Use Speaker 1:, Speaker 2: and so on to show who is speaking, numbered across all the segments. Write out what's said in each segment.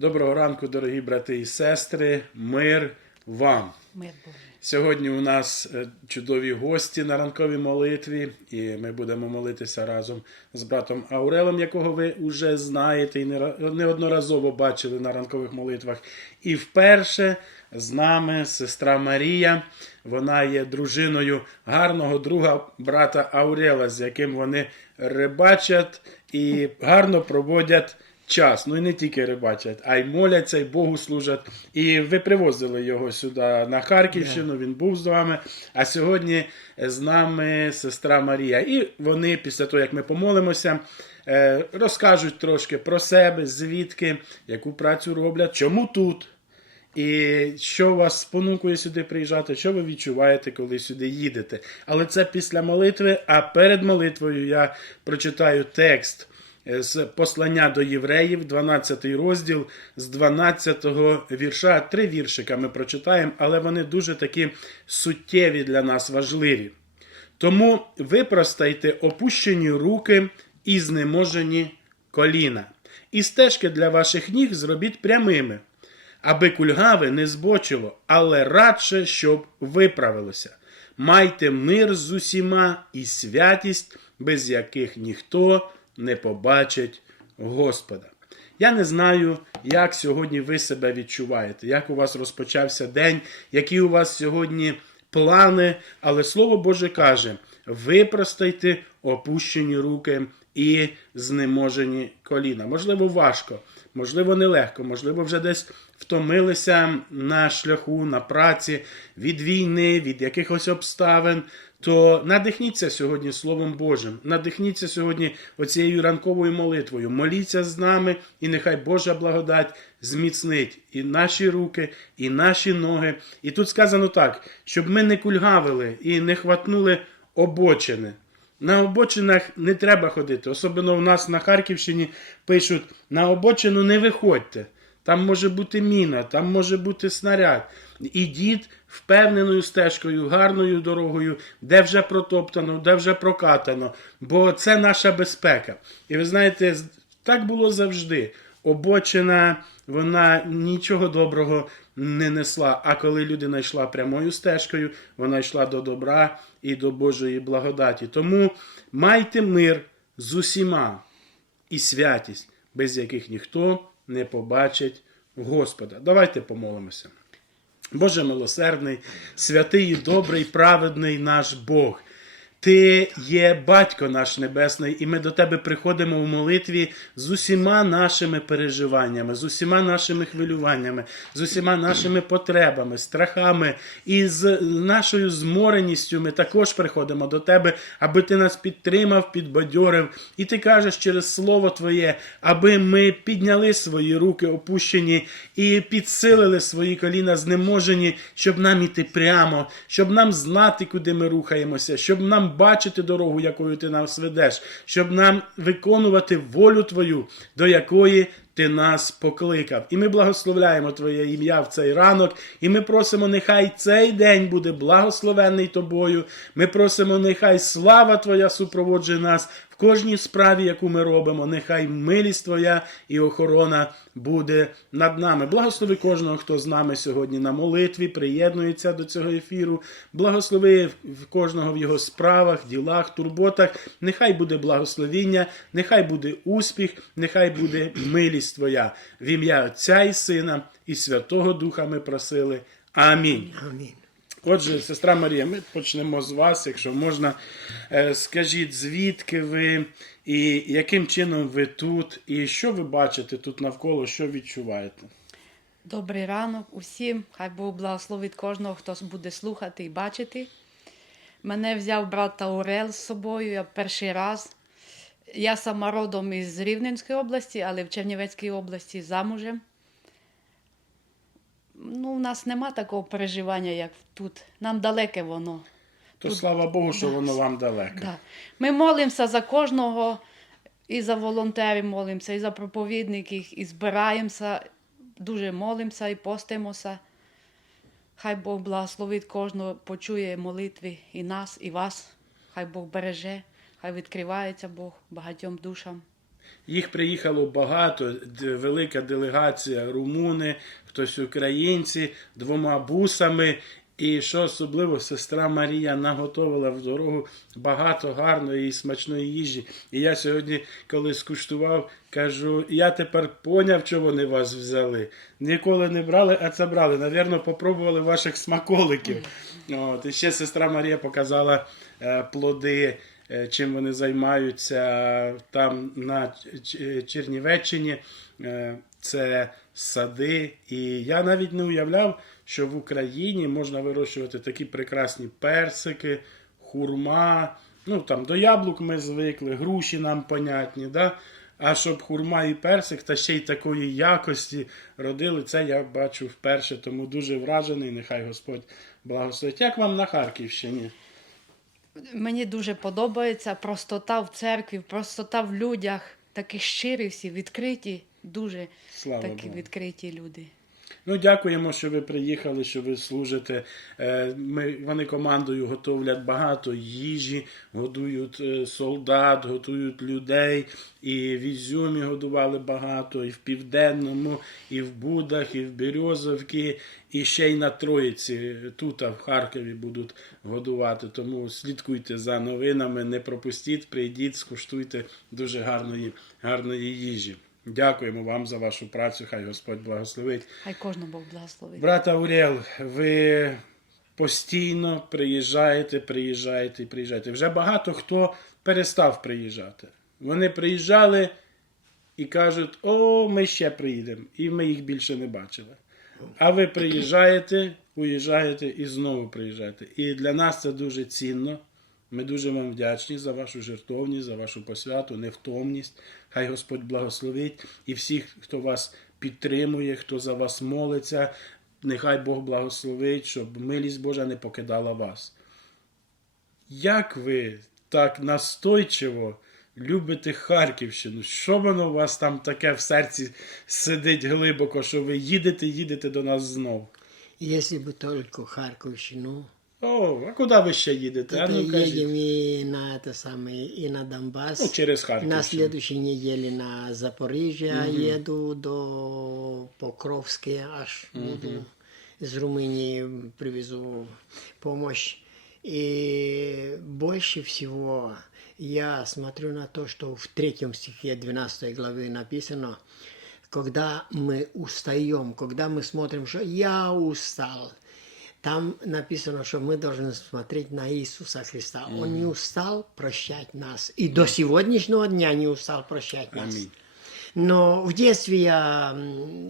Speaker 1: Доброго ранку, дорогі брати і сестри. Мир вам.
Speaker 2: Мир
Speaker 1: Сьогодні у нас е, чудові гості на ранковій молитві, і ми будемо молитися разом з братом Аурелем, якого ви вже знаєте і неодноразово бачили на ранкових молитвах. І вперше з нами сестра Марія. Вона є дружиною гарного друга брата Аурела, з яким вони рибачать і гарно проводять час. Ну і не тільки рибачать, а й моляться, і Богу служать. І ви привозили його сюди на Харківщину, він був з вами. А сьогодні з нами сестра Марія. І вони, після того, як ми помолимося, е, розкажуть трошки про себе, звідки, яку працю роблять, чому тут. І що вас спонукує сюди приїжджати, що ви відчуваєте, коли сюди їдете. Але це після молитви, а перед молитвою я прочитаю текст з послання до євреїв, 12 розділ, з 12 вірша. Три віршика ми прочитаємо, але вони дуже такі суттєві для нас, важливі. Тому випростайте опущені руки і знеможені коліна, і стежки для ваших ніг зробіть прямими, аби кульгаве не збочило, але радше, щоб виправилося. Майте мир з усіма і святість, без яких ніхто не побачить Господа. Я не знаю, як сьогодні ви себе відчуваєте, як у вас розпочався день, які у вас сьогодні плани, але Слово Боже каже: випростайте опущені руки і знеможені коліна. Можливо, важко, можливо, нелегко, можливо, вже десь втомилися на шляху, на праці від війни, від якихось обставин. То надихніться сьогодні Словом Божим, надихніться сьогодні оцією ранковою молитвою. Моліться з нами, і нехай Божа благодать зміцнить і наші руки, і наші ноги. І тут сказано так, щоб ми не кульгавили і не хватнули обочини. На обочинах не треба ходити. Особливо в нас на Харківщині пишуть: на обочину не виходьте. Там може бути міна, там може бути снаряд. Ідіть впевненою стежкою, гарною дорогою, де вже протоптано, де вже прокатано, бо це наша безпека. І ви знаєте, так було завжди. Обочина, вона нічого доброго не несла. А коли людина йшла прямою стежкою, вона йшла до добра і до Божої благодаті. Тому майте мир з усіма і святість, без яких ніхто не побачить Господа. Давайте помолимося. Боже милосердний, святий і добрий, праведний наш Бог. Ти є батько наш небесний, і ми до тебе приходимо в молитві з усіма нашими переживаннями, з усіма нашими хвилюваннями, з усіма нашими потребами, страхами і з нашою змореністю ми також приходимо до тебе, аби ти нас підтримав, підбадьорив. І ти кажеш через слово Твоє, аби ми підняли свої руки опущені і підсилили свої коліна знеможені, щоб нам іти прямо, щоб нам знати, куди ми рухаємося, щоб нам бачити дорогу, якою ти нас ведеш, щоб нам виконувати волю Твою, до якої ти нас покликав. І ми благословляємо Твоє ім'я в цей ранок, і ми просимо, нехай цей день буде благословенний Тобою. Ми просимо, нехай слава Твоя супроводжує нас кожній справі, яку ми робимо. Нехай милість Твоя і охорона буде над нами. Благослови кожного, хто з нами сьогодні на молитві, приєднується до цього ефіру. Благослови кожного в його справах, ділах, турботах. Нехай буде благословіння, нехай буде успіх, нехай буде милість Твоя. В ім'я Отця і Сина і Святого Духа ми просили. Амінь.
Speaker 2: Амінь.
Speaker 1: Отже, сестра Марія, ми почнемо з вас, якщо можна. Е, Скажіть, звідки ви і яким чином ви тут, і що ви бачите тут навколо, що відчуваєте?
Speaker 2: Добрий ранок усім. Хай Бог благословить кожного, хто буде слухати і бачити. Мене взяв брат Таурел з собою, я перший раз. Я сама родом із Рівненської області, але в Чернівецькій області замужем. У нас нема такого переживання, як тут. Нам далеке воно.
Speaker 1: То слава Богу, що воно вам далеко.
Speaker 2: Да. Ми молимося за кожного, і за волонтерів молимося, і за проповідників, і збираємося, дуже молимося і постимося. Хай Бог благословить кожного, почує молитви і нас, і вас. Хай Бог береже, хай відкривається Бог багатьом душам.
Speaker 1: Їх приїхало багато, велика делегація румуни, хтось українці, двома бусами. І що особливо, сестра Марія наготовила в дорогу багато гарної і смачної їжі. І я сьогодні, коли скуштував, кажу, я тепер поняв, чого вони вас взяли. Ніколи не брали, а це брали. Навірно, попробували ваших смаколиків. От, і ще сестра Марія показала е, плоди, чим вони займаються там на Чернівеччині. Е, це сади. І я навіть не уявляв, що в Україні можна вирощувати такі прекрасні персики, хурма. Ну там до яблук ми звикли, груші нам понятні. Да? А щоб хурма і персик та ще й такої якості родили, це я бачу вперше, тому дуже вражений. Нехай Господь благословить. Як вам на Харківщині?
Speaker 2: Мені дуже подобається простота в церкві, простота в людях, такі щирі всі, відкриті, дуже
Speaker 1: Слава
Speaker 2: такі
Speaker 1: Богу.
Speaker 2: відкриті люди.
Speaker 1: Ну, дякуємо, що ви приїхали, що ви служите. Е, Ми, вони командою готовлять багато їжі, годують е, солдат, готують людей. І в Ізюмі годували багато, і в Південному, і в Будах, і в Березовці, і ще й на Троїці, тут, а в Харкові будуть годувати. Тому слідкуйте за новинами, не пропустіть, прийдіть, скуштуйте дуже гарної, гарної їжі. Дякуємо вам за вашу працю. Хай Господь благословить.
Speaker 2: Хай кожного Бог благословить.
Speaker 1: Брат Аурєл, ви постійно приїжджаєте, приїжджаєте і приїжджаєте. Вже багато хто перестав приїжджати. Вони приїжджали і кажуть, о, ми ще приїдемо, і ми їх більше не бачили. А ви приїжджаєте, уїжджаєте і знову приїжджаєте. І для нас це дуже цінно. Ми дуже вам вдячні за вашу жертовність, за вашу посвяту, невтомність. Хай Господь благословить і всіх, хто вас підтримує, хто за вас молиться. Нехай Бог благословить, щоб милість Божа не покидала вас. Як ви так настойчиво любите Харківщину? Що воно у вас там таке в серці сидить глибоко, що ви їдете, їдете до нас знов?
Speaker 3: Если бы только Харьковщину,
Speaker 1: О, а куди ви ще їдете? А
Speaker 3: то
Speaker 1: ну кажіть.
Speaker 3: едем и на это самое, и на Донбасс.
Speaker 1: Ну, через
Speaker 3: на
Speaker 1: Харківщину.
Speaker 3: следующей неделе на Запоріжжя еду до Покровска, аж буду из Румынии привезу помощь. И больше всего я смотрю на то, что в третьем стихе 12 главы написано, когда мы устаем, когда мы смотрим, что я устал, там написано, что мы должны смотреть на Иисуса Христа. Он не устал прощать нас. И до сегодняшнего дня не устал прощать нас.
Speaker 1: Аминь.
Speaker 3: Но в детстве я,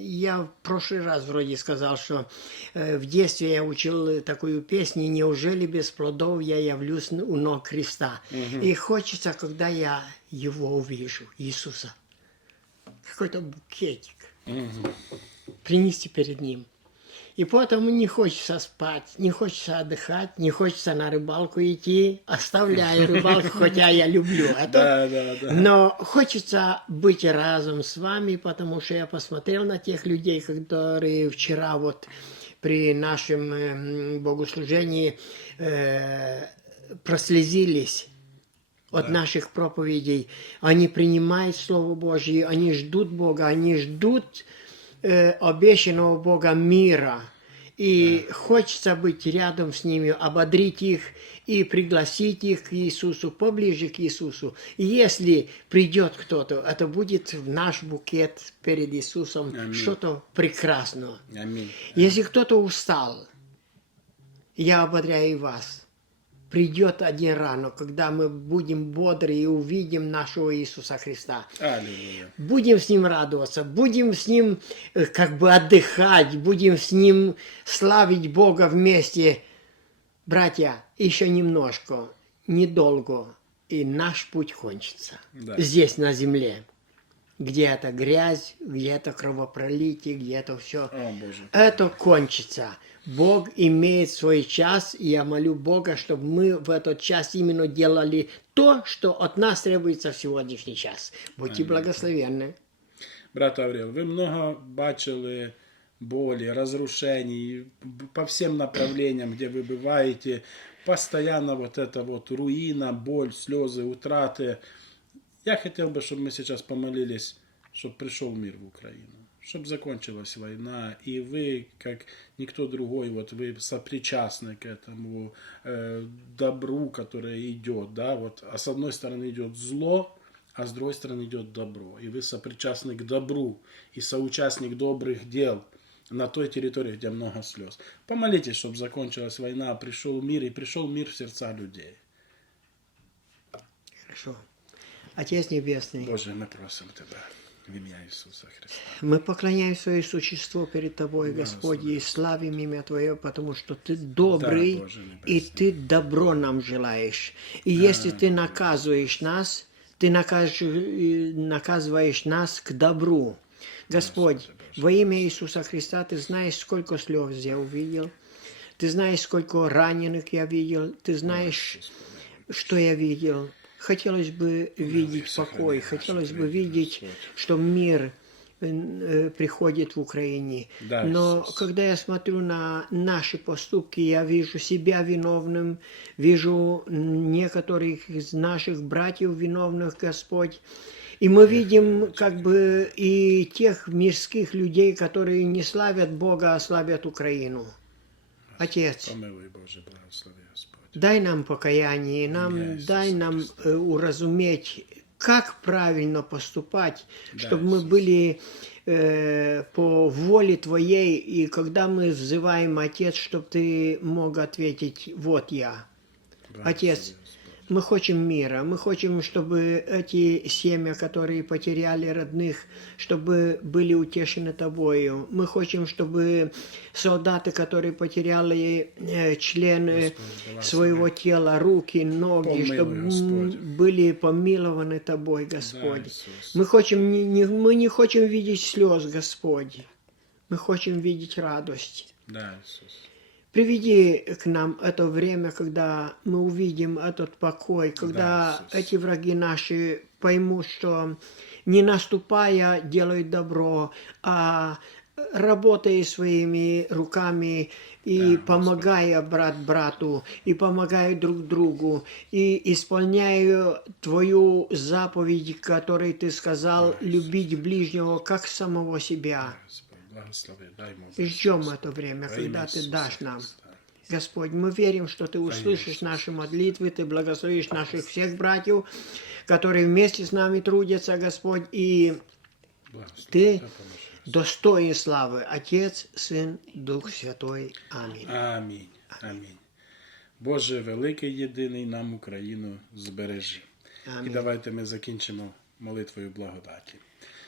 Speaker 3: я в прошлый раз вроде сказал, что э, в детстве я учил такую песню «Неужели без плодов я явлюсь у ног Христа?» И хочется, когда я его увижу, Иисуса, какой-то букетик принести перед ним. И поэтому не хочется спать, не хочется отдыхать, не хочется на рыбалку идти. Оставляю рыбалку, хотя я люблю это.
Speaker 1: Да, да, да.
Speaker 3: Но хочется быть разом с вами, потому что я посмотрел на тех людей, которые вчера вот при нашем эм, богослужении э, прослезились от наших проповедей. Они принимают Слово Божье, они ждут Бога, они ждут э, обещанного Бога мира. И хочется быть рядом с ними, ободрить их и пригласить их к Иисусу, поближе к Иисусу. И если придет кто-то, это будет в наш букет перед Иисусом
Speaker 1: Аминь.
Speaker 3: что-то прекрасное.
Speaker 1: Амінь.
Speaker 3: Если кто-то устал, я ободряю вас. Придет один рано, когда мы будем бодры и увидим нашего Иисуса Христа.
Speaker 1: Аллилуйя.
Speaker 3: Будем с Ним радоваться, будем с Ним э, как бы отдыхать, будем с Ним славить Бога вместе. Братья, еще немножко, недолго, и наш путь кончится.
Speaker 1: Да.
Speaker 3: Здесь, на земле. Где-то грязь, где-то кровопролитие, где-то все.
Speaker 1: О, Боже.
Speaker 3: Это кончится. Бог имеет свой час, и я молю Бога, чтобы мы в этот час именно делали то, что от нас требуется в сегодняшний час. Будьте благословенны.
Speaker 1: Брат Аврел, ви много бачили боли, разрушений по всем направлениям, где вы бываете. Постоянно вот эта вот руина, боль, слезы, утраты. Я хотел бы, чтобы мы сейчас помолились, чтобы пришел мир в Украину, чтобы закончилась война, и вы, как никто другой, вот вы сопричастны к этому э, добру, которое идет, да, вот, а с одной стороны идет зло, а с другой стороны идет добро, и вы сопричастны к добру, и соучастник добрых дел на той территории, где много слез. Помолитесь, чтобы закончилась война, пришел мир, и пришел мир в сердца людей.
Speaker 3: Хорошо. Отец Небесный,
Speaker 1: Боже, мы просим Тебя в имя Иисуса Христа.
Speaker 3: мы поклоняем свое существо перед Тобой, Господь, и славим имя Твое, потому что Ты добрый,
Speaker 1: Да, Боже
Speaker 3: и
Speaker 1: Небесный.
Speaker 3: Ты добро нам желаешь. И если Ты наказываешь нас, Ты накаж- наказываешь нас к добру. Господь, во имя Иисуса Христа Ты знаешь, сколько слез я увидел. Ты знаешь, сколько раненых я видел. Ты знаешь, что я видел. Хотелось бы видеть покой, хотелось бы видеть, что мир э, приходит в Украине.
Speaker 1: Да,
Speaker 3: Но когда я смотрю на наши поступки, я вижу себя виновным, вижу некоторых из наших братьев виновных, Господь. И мы видим как бы и тех мирских людей, которые не славят Бога, а славят Украину. Отец,
Speaker 1: Помилуй, Боже, благослови.
Speaker 3: дай нам покаяние, нам,
Speaker 1: Иисуса
Speaker 3: дай нам
Speaker 1: Христа.
Speaker 3: э, уразуметь, как правильно поступать,
Speaker 1: Да,
Speaker 3: чтобы мы
Speaker 1: Иисус.
Speaker 3: были э, по воле Твоей, и когда мы взываем, Отец, чтобы Ты мог ответить, вот я. Отец,
Speaker 1: Благослови, Господь.
Speaker 3: мы хотим мира, мы хотим, чтобы эти семьи, которые потеряли родных, чтобы были утешены Тобою. Мы хотим, чтобы солдаты, которые потеряли э, члены
Speaker 1: Господь, благослови.
Speaker 3: своего тела, руки, ноги,
Speaker 1: Помилуй,
Speaker 3: чтобы м,
Speaker 1: Господь.
Speaker 3: были помилованы Тобой, Господь.
Speaker 1: Иисус.
Speaker 3: мы, хотим, не, не- мы не хотим видеть слез, Господь. Мы хотим видеть радость.
Speaker 1: Да, Иисус.
Speaker 3: Приведи к нам это время, когда мы увидим этот покой, когда
Speaker 1: Иисус.
Speaker 3: эти враги наши поймут, что не наступая делают добро, а работая своими руками и
Speaker 1: Да,
Speaker 3: помогая брат брату, и помогая друг другу, и исполняя Твою заповедь, которой Ты сказал, любить ближнего как самого себя.
Speaker 1: Господь, благослови, дай ему
Speaker 3: И ждем это время,
Speaker 1: Во имя
Speaker 3: когда Ты
Speaker 1: Иисуса
Speaker 3: дашь нам.
Speaker 1: Христа.
Speaker 3: Господь, мы верим, что Ты услышишь
Speaker 1: Иисуса.
Speaker 3: наши молитвы, Ты благословишь наших всех братьев, которые вместе с нами трудятся, Господь, и
Speaker 1: Благослови,
Speaker 3: Ты
Speaker 1: да, поможи.
Speaker 3: достоин славы. Отец, Сын, Дух Святой. Амінь.
Speaker 1: Амінь. Амінь. Боже, великий єдиний нам Україну збережи. І
Speaker 3: Амінь.
Speaker 1: давайте ми закінчимо молитвою благодаті.